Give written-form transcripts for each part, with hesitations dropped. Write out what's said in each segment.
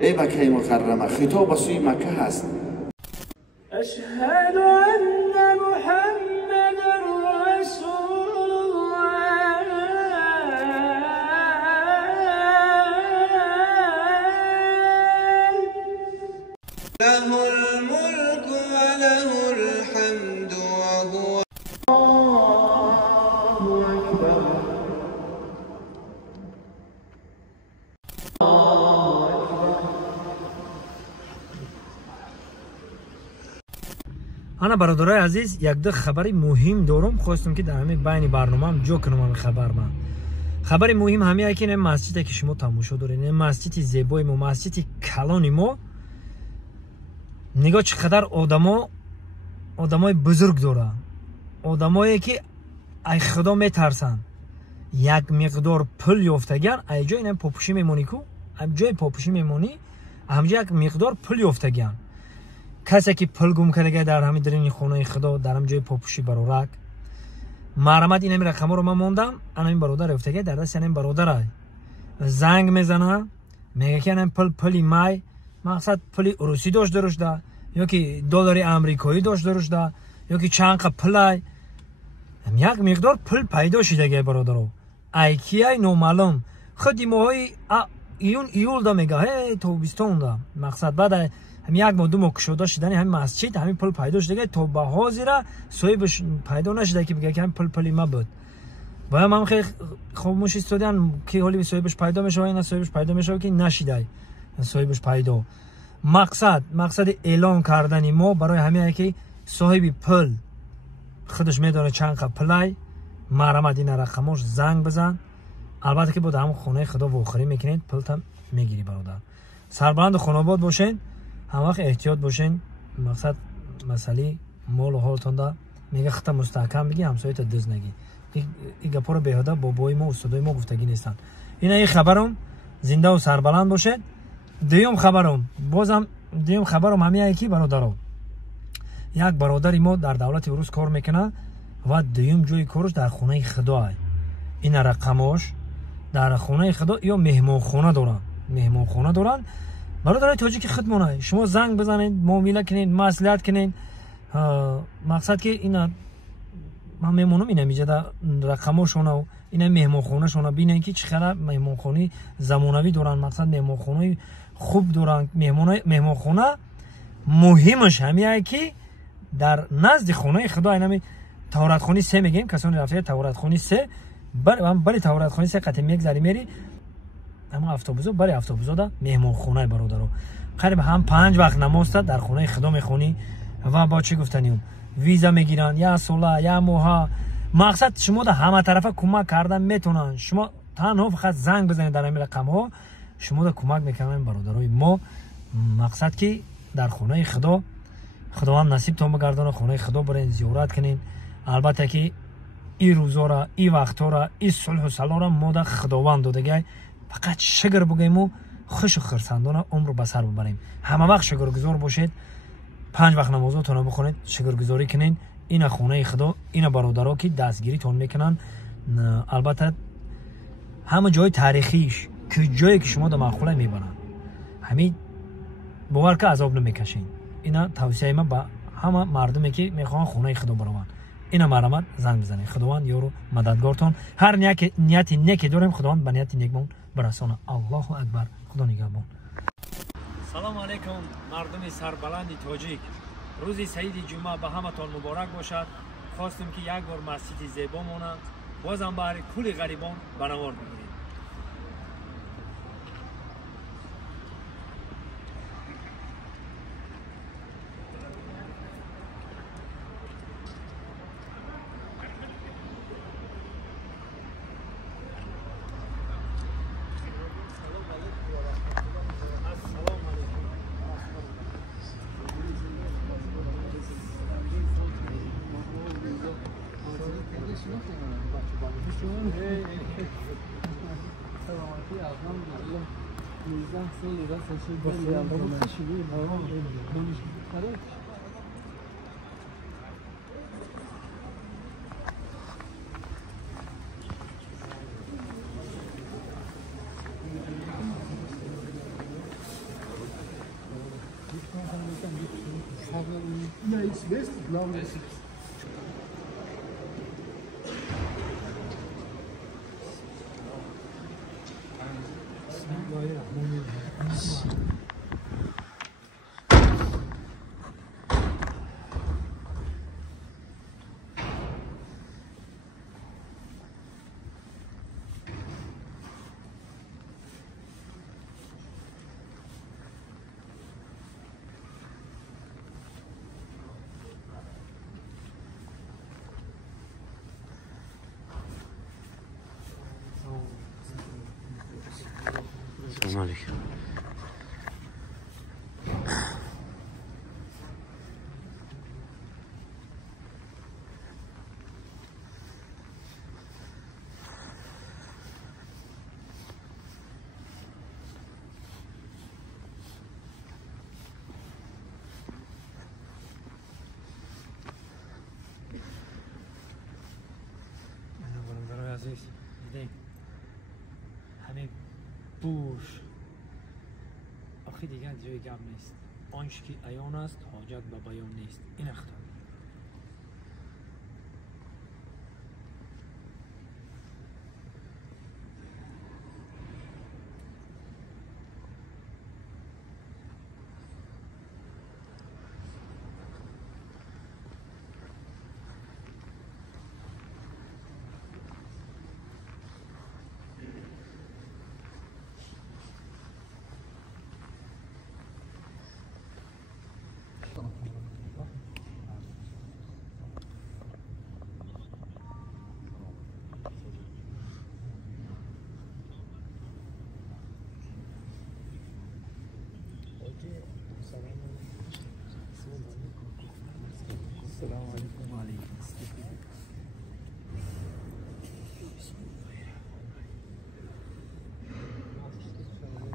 ای مکه مکرمه خطاب به سوی مکه هست. اشهد ان محمد رسول الله له الملك وله الحمد وهو الله اکبر. انا برادرای عزیز یک دو خبری مهم دارم، خواستم که در همین بین برنامه هم جو کنم. خبر مهم همین که این مسجدی که شما تماشا دارین، این مسجد زیبای ما، مسجد کلان ما، نگاه چقدر آدمای بزرگ داره، آدمایی که ای خدا میترسن. یک مقدار پول یافتگان ای جای این پاپوشی میمونی کو، ای جای پاپوشی میمونی، همجا یک مقدار پول یافتگان. کسی که پول گم کرده در همین درین خونه خدا، در هم جای پاپوشی برورک مرمت این رقم رو من موندم. انا این برادر افتگی در دست این برادر زنگ میزنه، میگه که این پولی مای مقصد پولی روسی داشت درشده، یا که دلار امریکایی داشت درشده، یا که چند پولای یک مقدار پول پیدا شده گه برادرو. ای کیای نامعلوم خودی ماهای ایول دا میگه هی توبستان دا مقصد بعد هم یک ماه دو ماه کشوده شدن همین مسجد همین پول پیدا شده تو به حاضره صاحبش پیدا نشده که بگه که همین پولی ما بود. باید من خیلی خاموش ایستادن که حالی صاحبش پیدا میشه و اینا صاحبش پیدا میشه که نشیده صاحبش پیدا. مقصد اعلان کردن ما برای همین که صاحب پول خودش میدونه چند پولای مرمت این رقمش زنگ بزن. البته که بود هم خونه خدا واخری میکنید پولتم میگیری برادر. سربلند خانواد باشین، هم وقت احتیاط باشین. مقصد مسئله مال و حالتون دا میگه خطا مستحکم بگی، همسایه تا دز نگی. این گپا رو بهاده بابای ما استادای ما گفتگی نیستن. این خبرم زنده و سربلند باشید. دیوم خبرم همین یکی برادرم، یک برادری ما در دولت روس کار میکنه و دیوم جای کارش در خونه خدا. این رقمش در خونه خدا یا مهمانخانه دارن. برادرای تاجیک خدمونه شما زنگ بزنید، معامله کنید، مصلحت کنید. مقصد که اینا من میمونم اینا میجه در رقمشون و اینا مهمانخانه شون ببینن که چقدر مهمانخانه زمانوی دارن، مقصد مهمانخانه خوب دارن. مهمانخانه مهمش همینه که در نزد خونه خدا اینم طهارت خانه 3 میگیم، کسانی رفته طهارت خانه 3 برای طهارت خانه 3 قطعه میگذری میری اما افتابوزا برای افتابوزا دا مهمان خونه برادرو قریب هم 5 وقت نماز در خونه خدا میخونی و با چی گفتنیم ویزا میگیرن یا سولا یا موها. مقصد شما دا همه طرفه کمک کردن میتونن. شما تنها فقط زنگ بزنید در این رقم ها شما دا کمک میکنن برادرای ما. مقصد که در خونه خداوند نصیب تون بگردونه خونه خدا برین زیارت کنین. البته که این روزا را این وقتا را این صلح و صلاح را ما دا خداوند داده، فقط شکر بگیم و خوش و خرسندانه عمر رو به سر ببریم. همه وقت شکرگزار باشید، 5 وقت نمازاتون رو بخونید، شکرگزاری کنین. این خونه خدا، این برادرها که دستگیری تون میکنن، البته همه جای تاریخیش که جایی که شما در مخوله میبرن همین باور که عذاب نمیکشین. اینا توصیه ما با همه مردمی که میخوان خونه خدا برون اینا مرامت زنگ بزنید. خداوند یارو مددگارتون. هر نیتی نیکی داریم خداوند به نیت نیکمون برسونه. الله اکبر. خدا نگهبان. سلام علیکم مردم سربلند تاجیک. روز سعید جمعه به همتون مبارک باشد. خواستم که یک بار مسجد زیبا مونه بازم برای کل غریبان بنوار بگیرید. best, lovely. السلام عليكم. برادر عزیز دیدین همین بوش آخی دیگر جای گم نیست. آنچه که عیان است حاجت به بیان نیست. این اختار السلام عليكم. وعليكم السلام.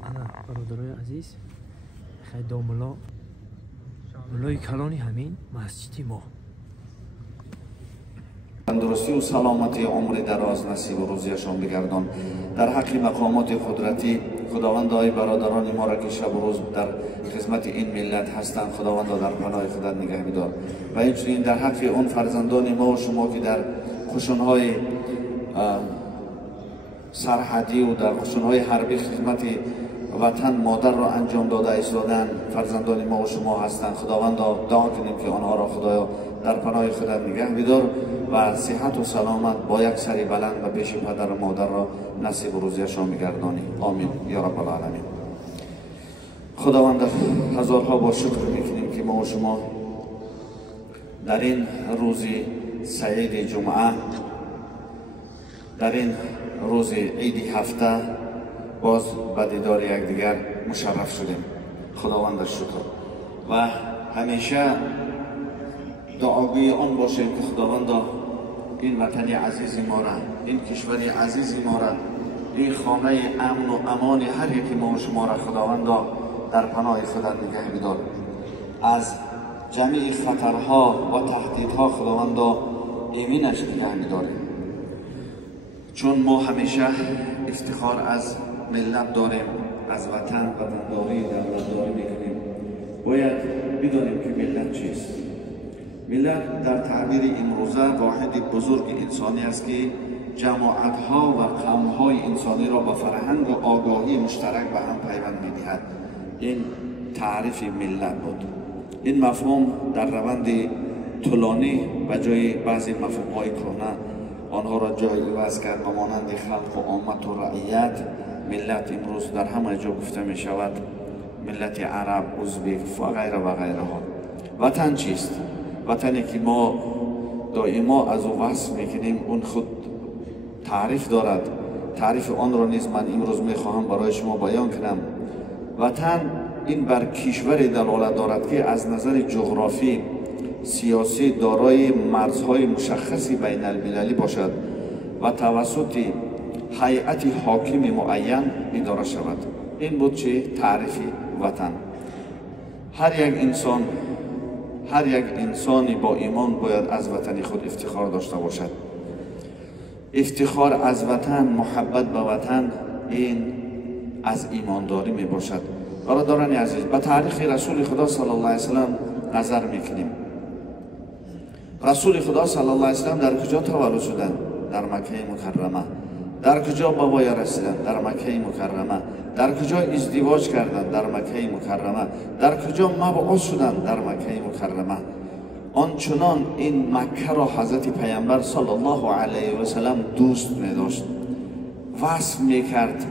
أنا برادرای عزیز خیلی ملای کلانی همین مسجد ما تندرستی و سلامتی عمر دراز نصیب و روزیشان بگردان. در حق مقامات قدرتی خداوند های برادران ما را که شب و روز در خدمت این ملت هستند خداوند در پناه خودت نگه می‌دار و همچنین در حق اون فرزندان ما و شما که در قشون‌های سرحدی و در قشون‌های حربی خدمت وطن مادر را انجام داده ایستادن فرزندان ما و شما هستند. خداوند دعا کنیم که آنها را خدایا در پناه خودت نگه می‌دار و صحت و سلامت با یک سری بلند و پیش پدر و مادر را نصیب و روزیشان می‌گردانی. آمین یا رب العالمین. خداوند هزارها با شکر می‌کنیم که ما و شما در این روز سعید جمعه در این روز عید هفته باز به دیدار یکدیگر مشرف شدیم. خداوند شکر و همیشه دعاگوی آن باشیم که خداوند این وطن عزیز ما را این کشور عزیز ما را این خانه امن و امان هر یکی ما و شما را خداوند در پناه خودت نگه می‌دار. از جمیع خطرها و تهدیدها خداوند ایمنش نگه می‌داریم. چون ما همیشه افتخار از ملت داریم، از وطن وطنداری دولتداری میکنیم، باید بدانیم که ملت چیست. ملت در تعبیر امروزه واحد بزرگ انسانی است که جماعت‌ها و قوم‌های انسانی را به فرهنگ و آگاهی مشترک به هم پیوند می‌دهد. این تعریف ملت بود. این مفهوم در روند طولانی و جای بعضی مفهوم‌های کهنه آنها را جایگزین کرد. مانند خلق و امت و رعیت، ملت امروز در همه جا گفته می شود ملت عرب، ازبک و غیره و غیره ها. وطن چیست؟ وطنی که ما دائما از او وصف میکنیم اون خود تعریف دارد. تعریف آن را نیز من امروز میخواهم برای شما بیان کنم. وطن این بر کشوری دلالت دارد که از نظر جغرافی سیاسی دارای مرزهای مشخصی بین المللی باشد و توسط هیئت حاکم معین اداره شود. این بود چه تعریف وطن. هر یک انسانی با ایمان باید از وطن خود افتخار داشته باشد. افتخار از وطن، محبت به وطن، این از ایمانداری می باشد. برادران عزیز، به تاریخ رسول خدا صلی الله علیه و سلم نظر میکنیم. رسول خدا صلی الله علیه و سلم در کجا تولد شدند؟ در مکه مکرمه. در کجا به وای رسیدند؟ در مکه مکرمه. در کجا ازدواج کردند؟ در مکه مکرمه. در کجا مبعوث شدند؟ در مکه مکرمه. آنچنان این مکه را حضرت پیامبر صلی الله علیه و سلم دوست می داشت، وصف می کرد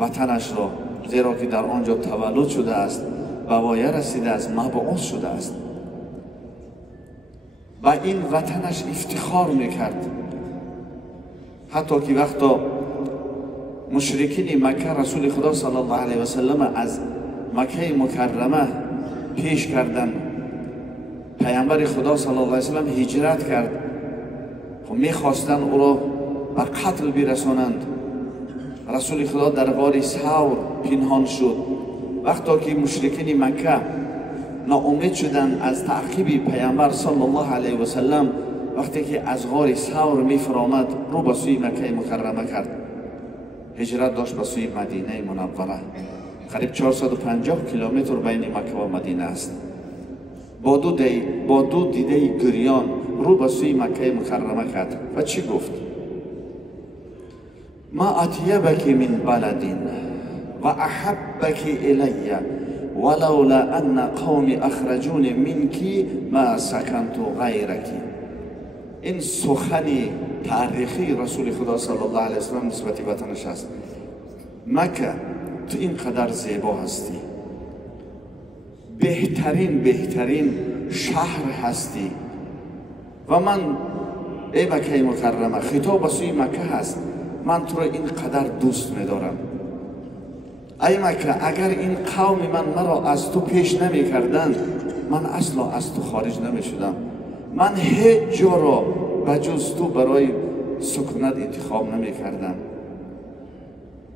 وطنش را، زیرا که در آنجا تولد شده است، به وای رسیده است، مبعوث شده است. و این وطنش افتخار می کرد. حتی که وقتا مشرکین مکه رسول خدا صلی الله علیه و سلم از مکه مکرمه پیش کردند، پیامبر خدا صلی الله علیه و سلم هجرت کرد، میخواستند او را به قتل برسانند. رسول خدا در غار ثور پنهان شد. وقتی که مشرکین مکه ناامید شدند از تعقیب پیامبر صلی الله علیه و سلم، وقتی که از غار ثور میفرامد، رو به سوی مکه مکرمه کرد. هجرت داشت به سوی مدینه منوره. قریب 450 کیلومتر بین مکه و مدینه است. با دو دیده گریان رو به سوی مکه مکرمه کرد و چی گفت؟ ما اطیبک من بلد و احبک الی ولولا ان قوم اخرجون منک ما سکنت غیرک. این سخنی تاریخی رسول خدا صلی الله علیه و سلم نسبت وطنش است. مکه، تو اینقدر زیبا هستی، بهترین شهر هستی و من، ای مکه مکرمه، خطاب به سوی مکه هست، من تو را اینقدر دوست می‌دارم. ای مکه، اگر این قوم من مرا از تو پیش نمی کردند، من اصلا از تو خارج نمی شدم. من هیچ جا را بجز تو برای سکونت انتخاب نمی کردم.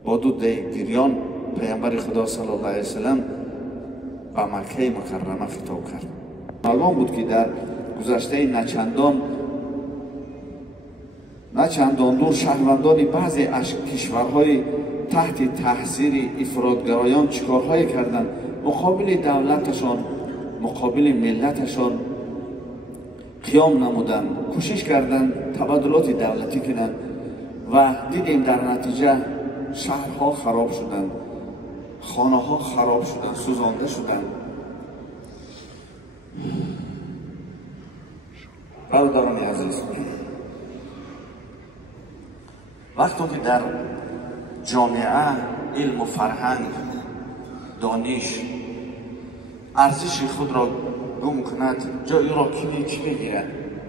با دو گریان پیامبر خدا صلی الله علیه و سلم به مکه مکرمه خطاب کرد. معلوم بود که در گذشته نچندان دور شهروندان بعضی کشورهای تحت تاثیر افراطگرایان چیکارهایی کردند؟ مقابل دولتشان، مقابل ملتشان قیام نمودند، کوشش کردند تبادلات دولتی کنند و دیدیم در نتیجه شهرها خراب شدند، خانه ها خراب شدند، سوزانده شدند. برادران عزیز، وقتی که در جامعه علم و فرهنگ، دانش ارزش خود را گم کند، جای او را کی میگیرد؟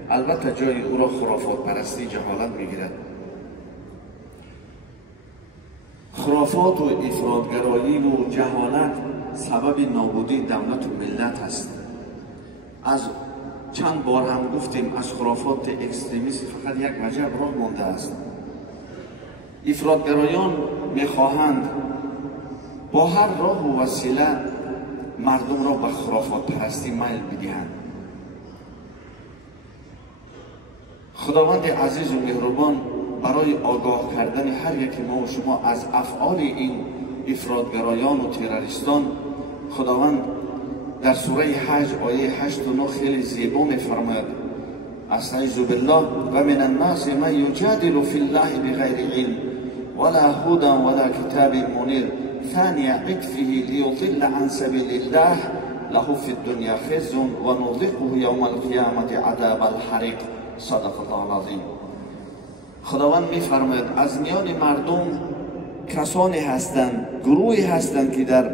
البته جای او را خرافات پرستی، جهالت میگیرد. خرافات و افراطگرایی و جهالت سبب نابودی دولت و ملت است. از چند بار هم گفتیم از خرافات اکستریمیسم فقط یک وجه راه مانده است. افراطگرایان میخواهند با هر راه و وسیله مردم را به خرافات پرستی میل بدهند. خداوند عزیز و مهربان برای آگاه کردن هر یک ما و شما از افعال این افراطگرایان و تروریستان، خداوند در سوره حج آیه 8 و 9 خیلی زیبا میفرماید: استعیذ بالله و من الناس من یجادل فی الله بغیر علم ولا هدى ولا کتاب منیر ثانی عطفه لیضل عن سبیل الله له فی الدنیا خزي و نذقه یوم القیامة عذاب الحریق. صدق الله العظیم. خداوند میفرماید از میان مردم کسانی هستند، گروهی هستند که در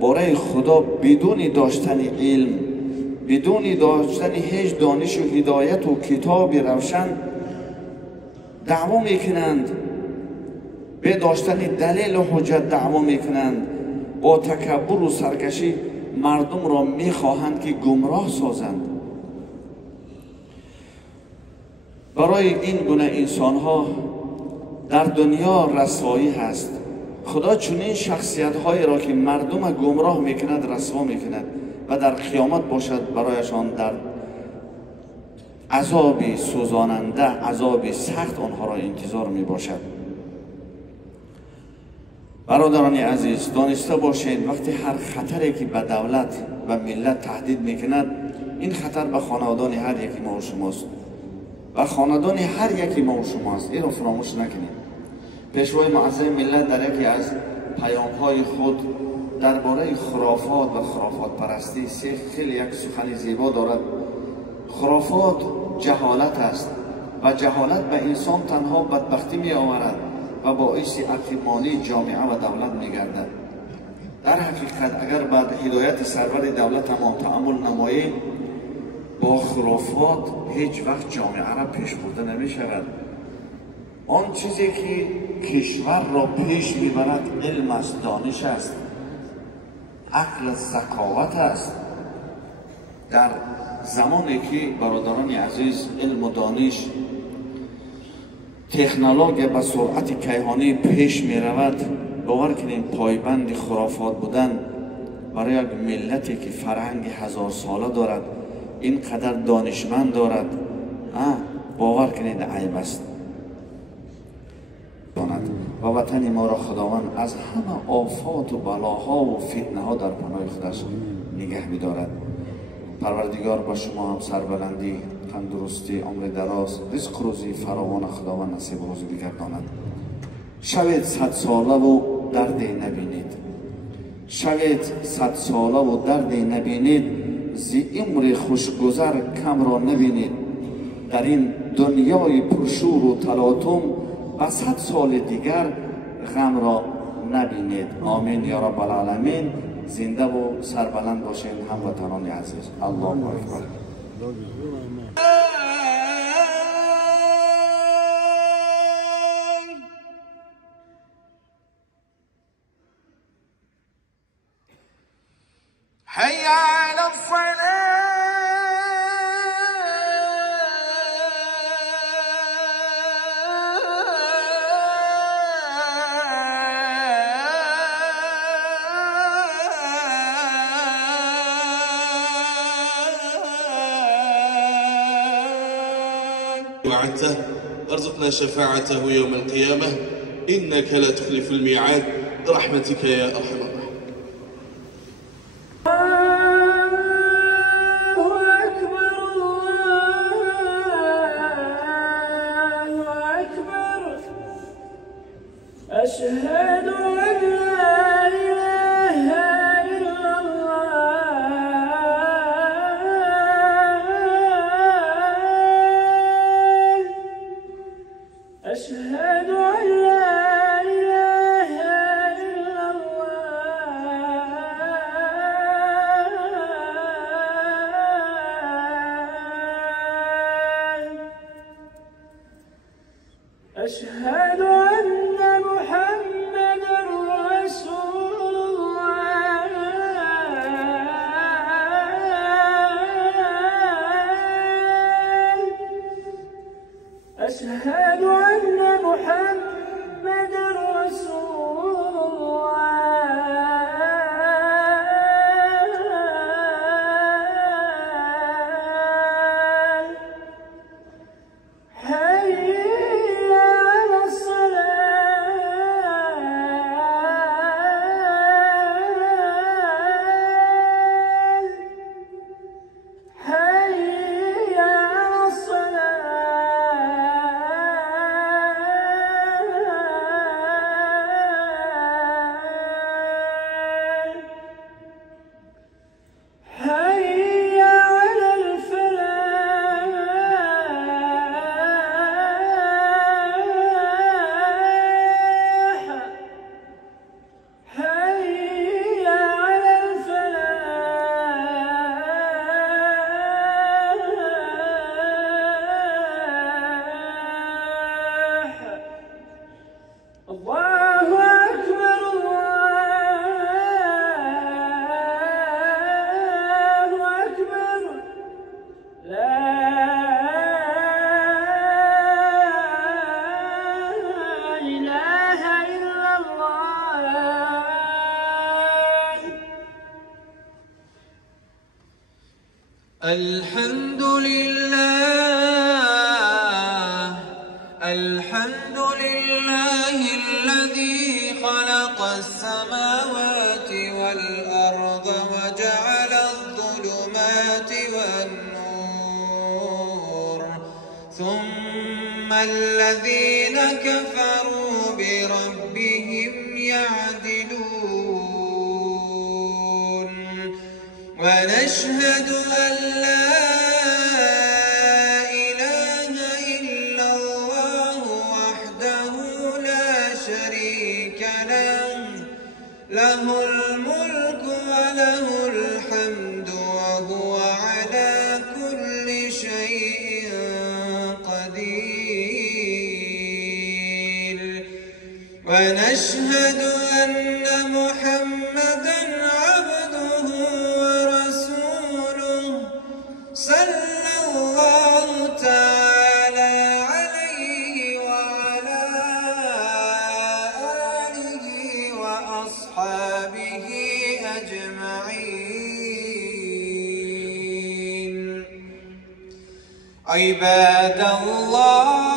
باره خدا بدون داشتن علم، بدون داشتن هیچ دانش و هدایت و کتاب روشن دعوا میکنند، به داشتن دلیل و حجت دعوا میکنند، با تکبر و سرکشی مردم را میخواهند که گمراه سازند. برای این گونه انسان ها در دنیا رسوایی هست. خدا چنین شخصیت هایی را که مردم گمراه میکند رسوا میکند و در قیامت باشد برایشان در عذاب سوزاننده، عذاب سخت آنها را انتظار می باشد. برادران عزیز، دانسته باشید وقتی هر خطری که به دولت و ملت تهدید میکند، این خطر به خانوادان هر یکی ما و شماست، و خاندان هر یکی ما و شماست. این رو فراموش نکنیم. پیشوای معظم ملت در یکی از پیام‌های خود درباره خرافات و خرافات پرستی خیلی یک سخن زیبا دارد. خرافات جهالت است و جهالت به انسان تنها بدبختی می آورد و باعث عقیمانی جامعه و دولت می گردد. در حقیقت اگر بعد هدایت سرور دولت ما تأمل نماییم، با خرافات هیچ وقت جامعه را پیش برده نمی شود. آن چیزی که کشور را پیش می برد علم است، دانش است، عقل، ذکاوت است. در زمانی که برادران عزیز علم و دانش، تکنولوژی به سرعت کیهانی پیش می رود، باور کنیم پایبند خرافات بودن برای یک ملتی که فرهنگ 1000 ساله دارد، اینقدر دانشمند دارد، باور کنید عیب است. و وطن ما را خداوند از همه آفات و بلاها و فتنه ها در پناه خودش نگه می دارد. پروردگار با شما هم سربلندی، تندرستی، عمر دراز، رزق روزی فراوان خداوند نصیب روزی بگرداند. شوید 100 ساله و دردی نبینید، شوید 100 ساله و دردی نبینید، زی عمر خوشگذر کم را نبینید. در این دنیای پرشور و تلاطم و 100 سال دیگر غم را نبینید. آمین یا رب العالمین. زنده و سربلند باشین هموطنان عزیز. الله اکبر. حي على الصلاة. وعدته ارزقنا شفاعته يوم القيامة إنك لا تخلف الميعاد برحمتك يا أرحم الراحمين. أشهد أن لا إله إلا الله. أشهد أن لا إله إلا الله. أشهد أن محمدًا رسول الله. أشهد أن محمدًا رسول الله. حي على الصلاة. حي على الصلاة. حي على الفلاح. حي على الفلاح. الله أكبر. الله أكبر. لا إله إلا الله. الحمد لله. الحمد لله الذي خلق السماوات والأرض وجعل الظلمات والنور الذين كفروا بربهم يعدلون ونشهد أن لا إله إلا الله وحده لا شريك له له الملك وله الحمد وهو على كل شيء قدير ونشهد أن محمدًا عبده ورسوله صلى الله تعالى عليه وعلى آله وأصحابه أجمعين عباد الله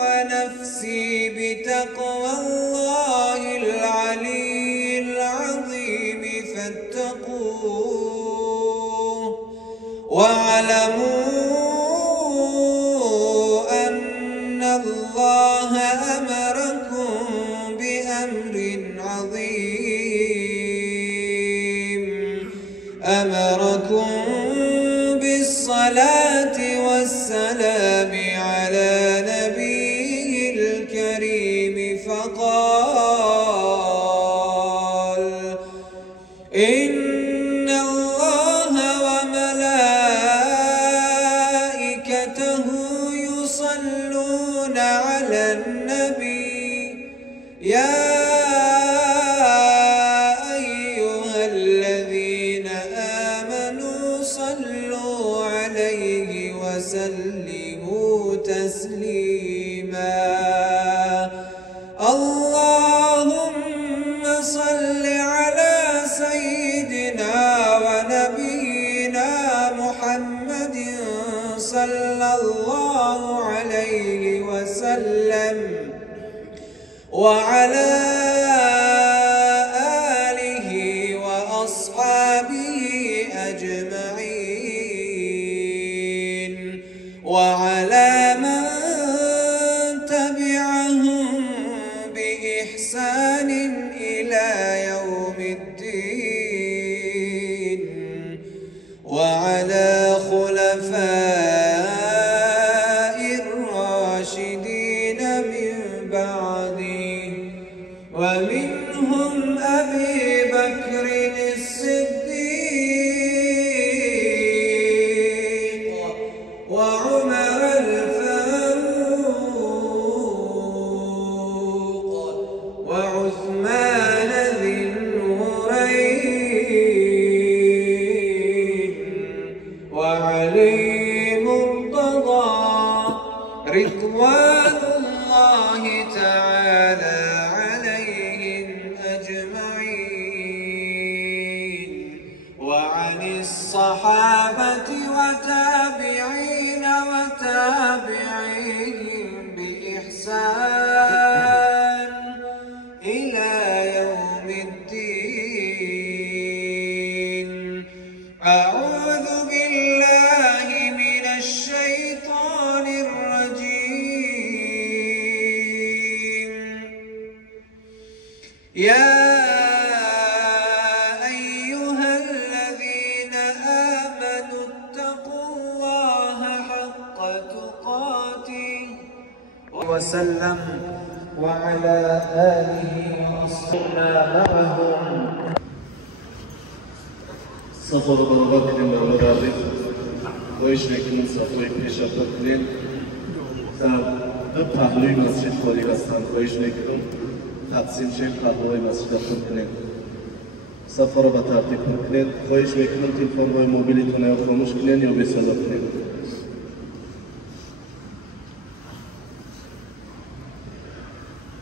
ونفسي بتقوى الله العلي العظيم فاتقوه واعلموا أن الله أمركم بأمر عظيم أمركم بالصلاة والسلام على نبيه الكريم فقال إن الله وملائكته يصلون على النبي يا أيها الذين آمنوا صلوا عليه وسلموا تسليما اللهم صل على سيدنا ونبينا محمد صلى الله عليه وسلم وعلى آله وأصحابه أجمعين وعلى من تبعهم بإحسان إلى يوم الدين وعلى خلفاء الراشدين من بعده ومنهم أبي بكر الصديق وعمر الفاروق وعثمان ذي النورين وعلي مرتضى رضوان الله تعالى عليهم أجمعين وعن الصحابة وتابعين وتابعيهم بإحسان إلى يوم الدين أعوذ بالله من الشيطان الرجيم يا أيها الذين آمنوا اتقوا الله حق تقاته وسلم وعلى آله وصحبه معهم سفر برابر کنیم برادر و ایش نکنیم صفای پیشرفت کنیم در دو پهلوی مسجد خالی هستند و ایش نکنیم تقسیم شیم پهلوی مسجد خود کنیم سفر رو به ترتیب کنید و ایش نکنیم تلفن های موبیلیتون یا خاموش کنید یا بصدا کنید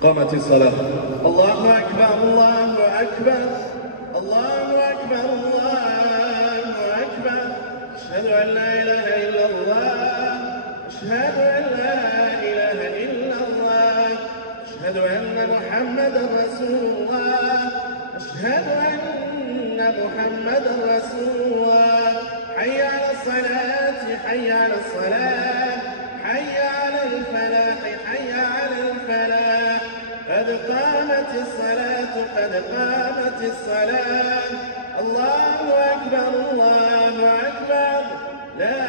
قامت الصلاة الله أكبر الله أكبر الله أكبر الله أكبر أشهد أن لا إله إلا الله أشهد أن لا إله إلا الله أشهد أن محمدا رسول الله أشهد أن محمدا رسول الله. حي على الصلاة حي على الصلاة حي على الفلاح حي على الفلاح. قد قامت الصلاة قد قامت الصلاة. الله أكبر الله أكبر لا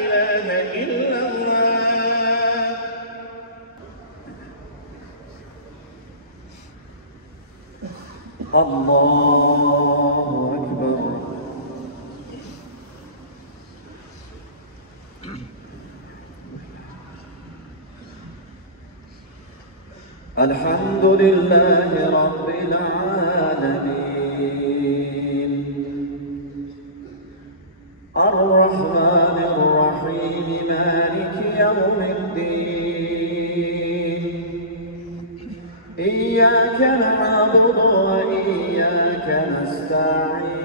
إله إلا الله. الله أكبر. الحمد لله رب العالمين الرحمن الرحيم مالك يوم الدين. إياك نعبد وإياك نستعين.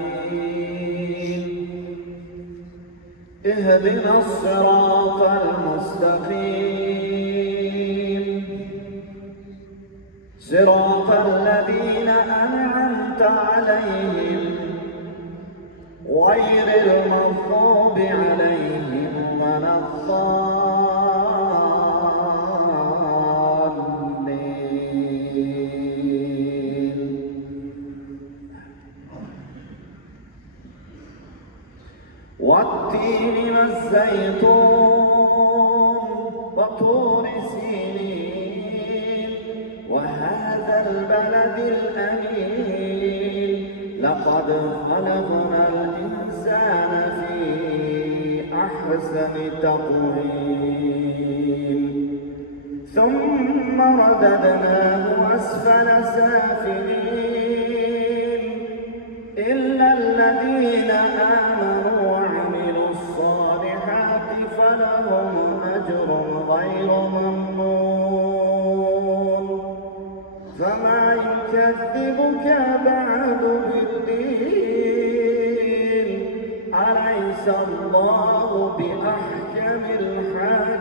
اهدنا الصراط المستقيم صراط الذين أنعمت عليهم غير المغضوب عليهم ولا الضالين. والتين والزيتون وطور سينين وهذا البلد الأمين. لقد خلقنا الإنسان في أحسن تقويم ثم رددناه أسفل سافلين إلا الذين آمنوا وعملوا الصالحات فلهم أجر غير ممنون. فما يكذبك بعد بالدين أليس الله بأحكم الحاكمين.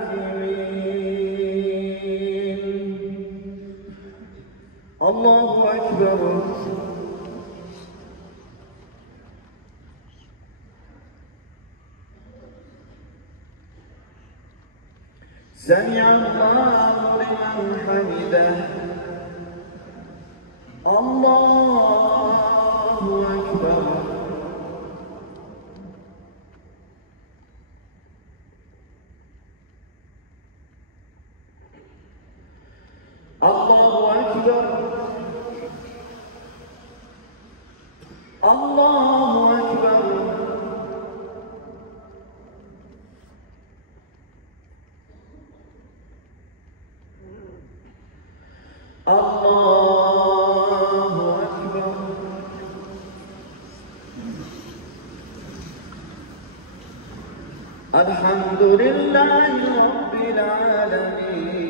الله أكبر. سمع الله لمن حمده. الله أكبر. الله أكبر. الله أكبر. الله أكبر. الحمد لله رب العالمين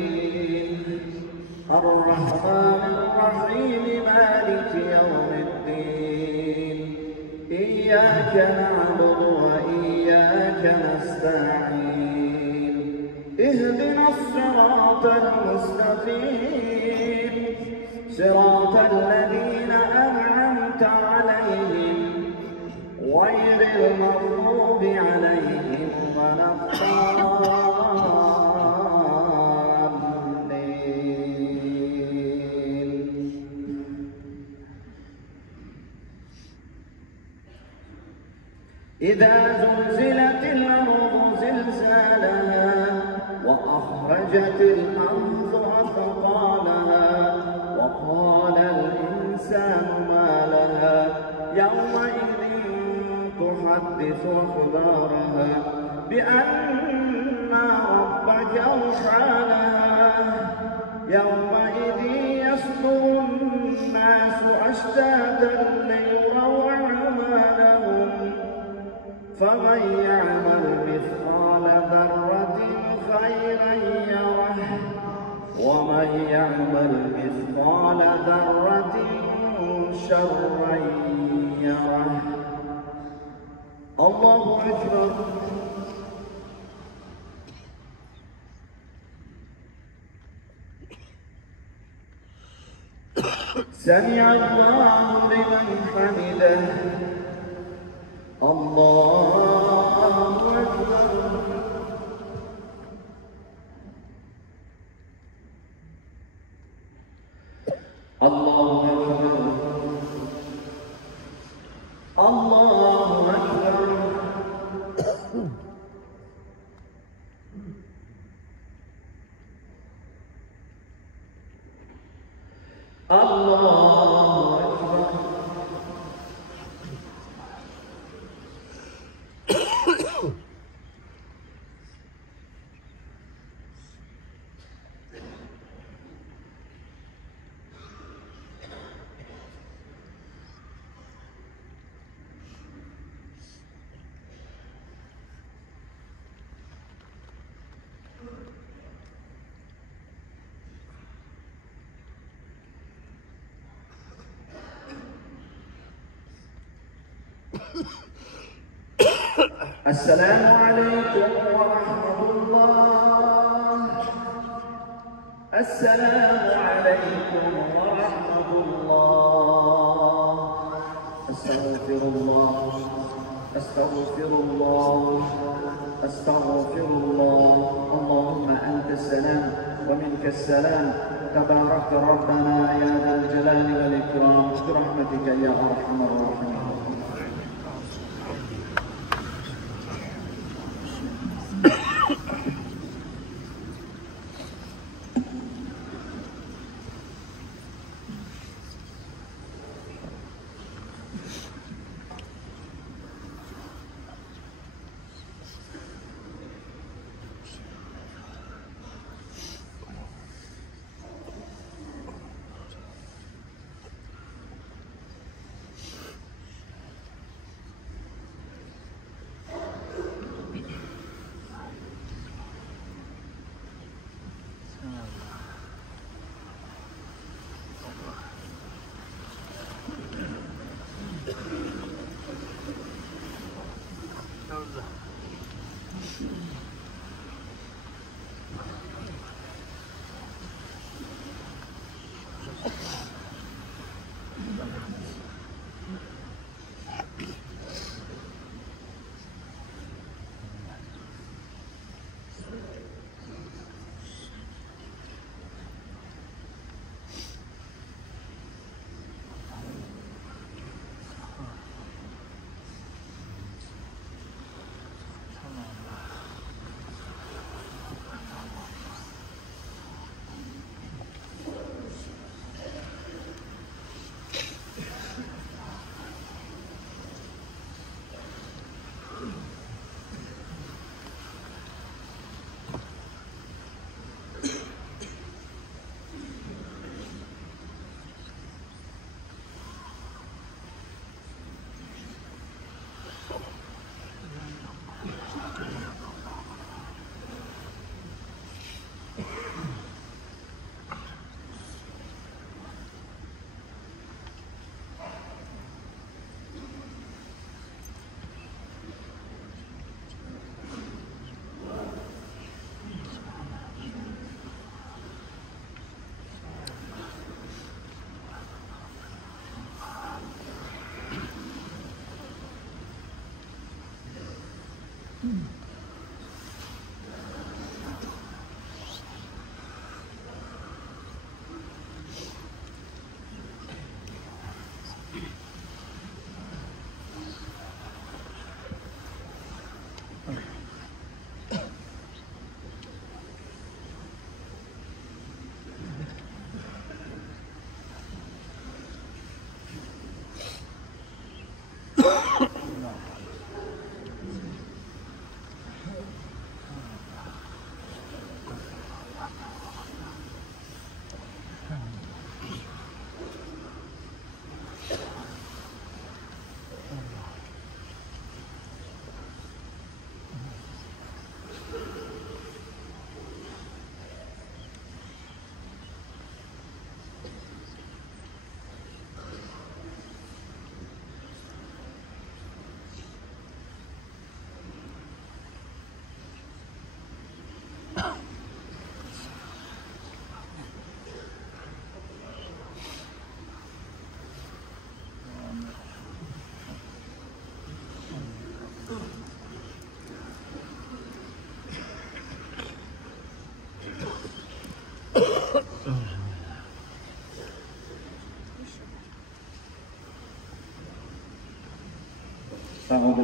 الرحمن الرحيم مالك يوم الدين. إياك نعبد وإياك نستعين. اهدنا الصراط المستقيم صراط الذين أنعمت عليهم غير المغضوب عليهم ولا الضالين. إذا زلزلت الأرض زلزالها وأخرجت الأرض أثقالها وقال الإنسان ما لها يومئذ تحدث أخبارها بأن ربك أوحى لها. يومئذ يصدر الناس أشتاتا ليروا أعمالهم فمن يعمل مثقال ذرة خيرا يره ومن يعمل مثقال ذرة شرا يره. الله أكبر. سمع الله لمن حمده الله أكبر الله أكبر الله أكبر الله أكبر السلام عليكم ورحمة الله. السلام عليكم ورحمة الله. أستغفر الله أستغفر الله أستغفر الله. اللهم أنت السلام ومنك السلام، تبارك ربنا يا ذا الجلال والإكرام، برحمتك يا أرحم الراحمين.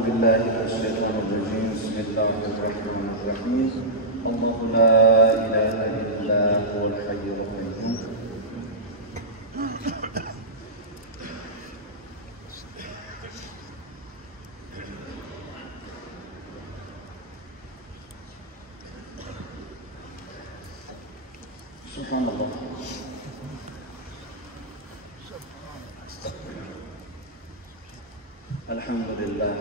بالله من الشيطان الرجيم. بسم الله الرحمن الرحيم. الله لا إله إلا هو الحي القيوم. سبحان الله. الحمد لله.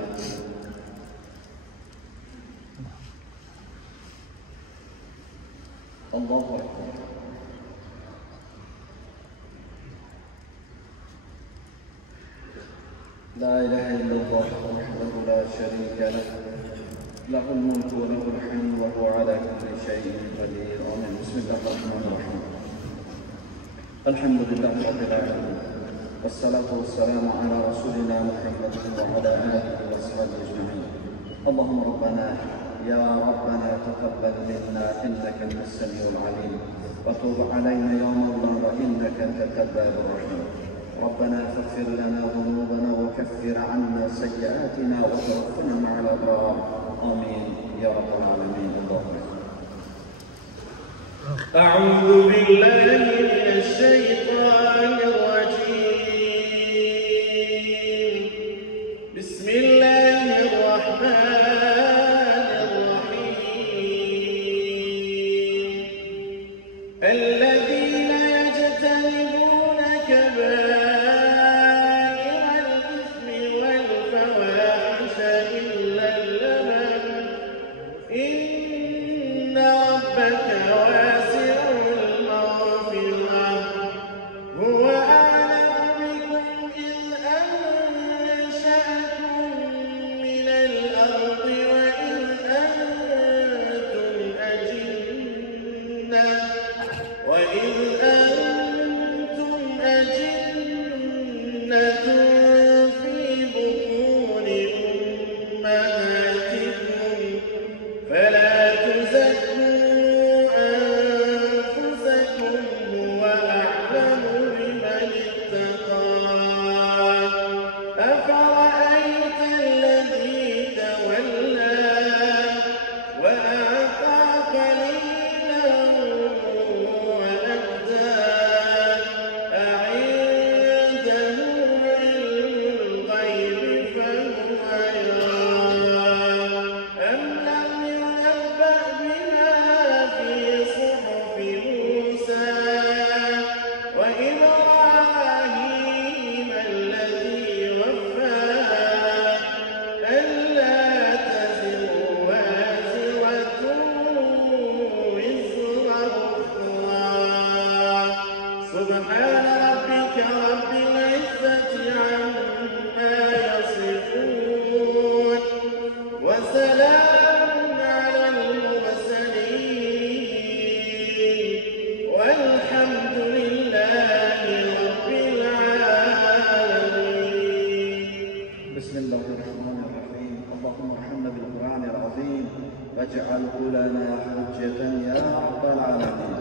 الله أكبر. لا إله إلا الله وحده لا شريك له، له الملك وله الحمد وهو على كل شيء قدير. آمين. بسم الله الرحمن الرحيم. الحمد لله رب العالمين، والصلاة والسلام على رسولنا محمد وعلى آله وأصحابه أجمعين. اللهم ربنا يا ربنا تقبل منا إنك أنت السميع العليم، وتوب علينا يا مولانا إنك أنت التواب الرحيم. ربنا فاغفر لنا ذنوبنا وكفر عنا سيئاتنا وتوفنا مع الأبرار. آمين يا رب العالمين. اللهم أعوذ بالله من الشيطان الرجيم. بسم الله الرحمن الرحيم. الذين يجتنبون كبائر الإثم والفواحش إلا اللمم إن ربك واسع المغفرة هو أعلم بكم إذ أنشأكم من الأرض وإذ أنتم أجنة في بطون أمهاتكم فلا تزكوا أنفسكم هو أعلم بمن اتقى. أفرأيت الذي تولى وأعطى قليلا وأكدى أعنده علم الغيب فهو يرى أم لم ينبأ بما في صحف موسى وإبراهيم الذي وفى ألا تزر وازرة وزر أخرى. سبحان ربك رب العزة عما يصفون وسلام على المرسلين والحمد لله رب العالمين. بسم الله الرحمن الرحيم. اللهم ارحمنا بالقرآن العظيم واجعله لنا حجة يا رب العالمین.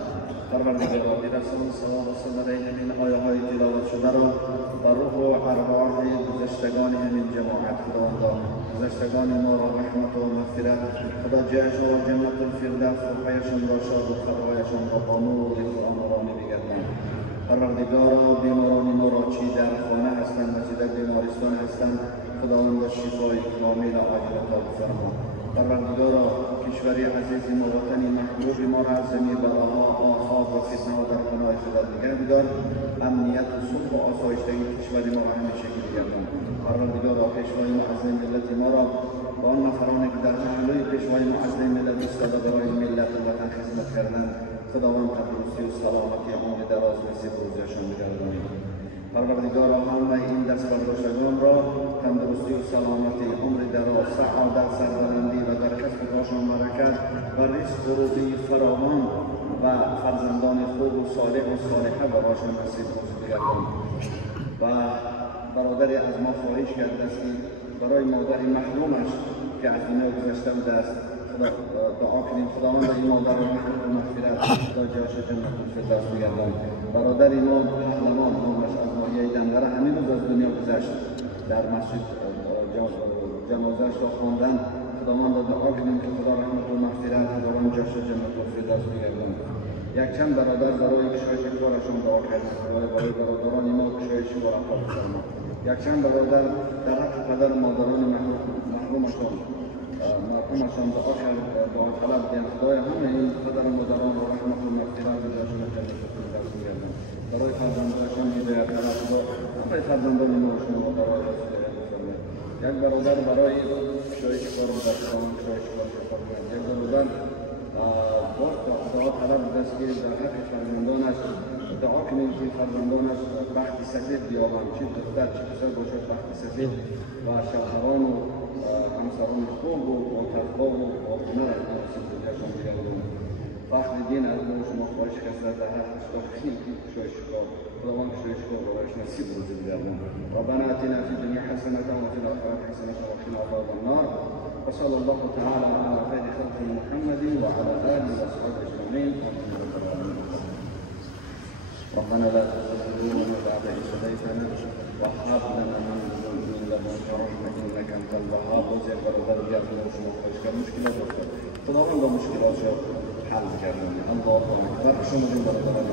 پروردگارا برسان صلوات و سلام علیه این آیه‌های تلاوت شده را و روح و ارواح گذشتگان همین جماعت خداوندا، گذشتگان ما را رحمت و مغفرت، خدا جایشان را جنت الفردوس و حیشان را شاد و خبرهایشان را با نور آمرانه بگردان. پروردگارا بیماران ما را چی در خانه هستند و چی در بیمارستان هستند خداوند شفای کامل عاجل عطا بفرما. پروردگارا کشوری عزیز ما، وطنی محبوب ما را از جمیع بلاها، آفات و فتنه و در پناه خودت نگه بدار. امنیت و صلح و آسایشتگی کشور ما را همیشه بگردان. پروردگارا پیشوای معظم ملت ما را با آن نفرانی که در پهلوی پیشوای معظم ملت ایستاده برای ملت و وطن خدمت کردند خداوند تندرستی و سلامتی عمر دراز نصیب و روزیشان بگردانید. پروردگارا همه این دست برداشتگان را تندرستی و سلامتی، عمر دراز، سعادت، سربلندی و در کسب کارشان برکت و رزق و روزی فراوان و فرزندان خوب و صالح و صالحه برایشان نصیب و بگردانید. و برادری از ما خواهش کرده است برای مادر محرومش که از دنیا گذشته بوده است دعا کنیم خداوند این مادر را رحمت و مغفرت خدا جایش جنت الفردوس بگردان. برادر ما پهلوان نامش از ناحیه دنگره همین روز از دنیا گذشت در مسجد جنازه‌اش را خواندن. خداوند را دعا کنیم که خدا رحمت و مغفرت خداوند جاش جنت الفردوس بگرداند. یک چند برادر برای گشایش کارشان دعا کردند. خدای برای برادران ما گشایش و عطا بفرما. یک چند برادر در حق پدر و مادران محرومشان دعا کرد، دعا طلب کردند. خدای همه این پدر و مادران را رحمت و مغفرت جاش جنت الفردوس بگرداند. برای فرزندانشان هدایت طلب خدا همه فرزندان ما و شما برای یک برادر برای گشایش کار و درسان گشایش کار بفرمایید. یک برادر دعا طلب است که در حق فرزندانش دعا کنیم که فرزندانش بخت سفید بیابند، چه دختر چه پسر باشد بخت سفید و شوهران و همسران خوب و متقوا و باهنر نصیب بهشان بیاورند. وقت دین از ما شما خواهش کردید در حق خیلی گشایش کار خداوند گشایش کار برایش نصیب روزی بیاورند. ربنا آتنا فی الدنیا حسنة وفي الآخرة حسنة وقنا عذاب النار. وصلى الله تعالى على خير خلق محمد وعلى آله وصحبه أجمعين. ربنا لا تزغ قلوبنا بعد إذ هديتنا وهب لنا من لدنك رحمة إنك أنت الوهاب. وزیر برادر بیاورد شما خواهش کرد مشکلات داشت. خداوند با مشکلاتش حل کردن. الله اکبر. شما برادران